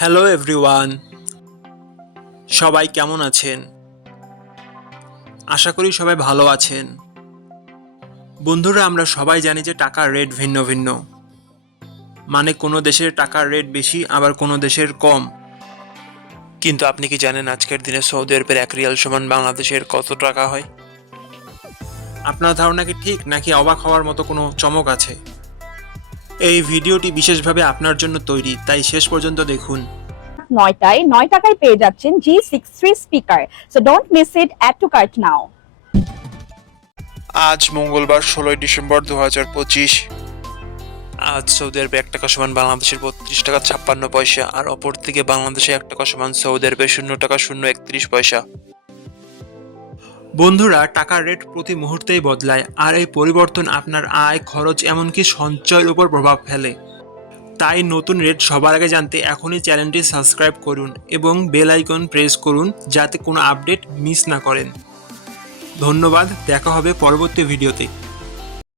Hello everyone, সবাই কেমন আছেন? আশা করি সবাই ভালো আছেন। বন্ধুরা, আমরা সবাই জানি যে টাকার রেট ভিন্ন ভিন্ন। মানে কোনো দেশের টাকার রেট বেশি, আবার কোনো দেশের কম। কিন্তু আপনি কি জানেন আজকের দিনে সৌদি আরবের 1 রিয়াল সমান বাংলাদেশের কত টাকা হয়? আপনার ধারণা কি ঠিক, নাকি অবাক হওয়ার মতো কোনো চমক আছে? এই ভিডিওটি বিশেষভাবে আপনার জন্য তৈরি, তাই শেষ পর্যন্ত দেখুন। 9টায় 9 টাকায় পেয়ে যাচ্ছেন G63 speaker. So don't miss it, add to cart now. আজ মঙ্গলবার 16ই ডিসেম্বর 2025। আজ সৌদি আরবে 1 টাকা সমান বাংলাদেশের 32 টাকা 56 পয়সা, আর অপর থেকে বাংলাদেশে 1 টাকা সমান সৌদি আরবে 0 টাকা 031 পয়সা। বন্ধুরা, টাকার রেট প্রতি মুহূর্তেই বদলায়, আর এই পরিবর্তন আপনার আয়, খরচ, এমনকি সঞ্চয়ের উপর প্রভাব ফেলে। তাই নতুন রেট সবার আগে জানতে এখনই চ্যানেলটি সাবস্ক্রাইব করুন এবং বেল আইকন প্রেস করুন, যাতে কোনো আপডেট মিস না করেন। ধন্যবাদ, দেখা হবে পরবর্তী ভিডিওতে।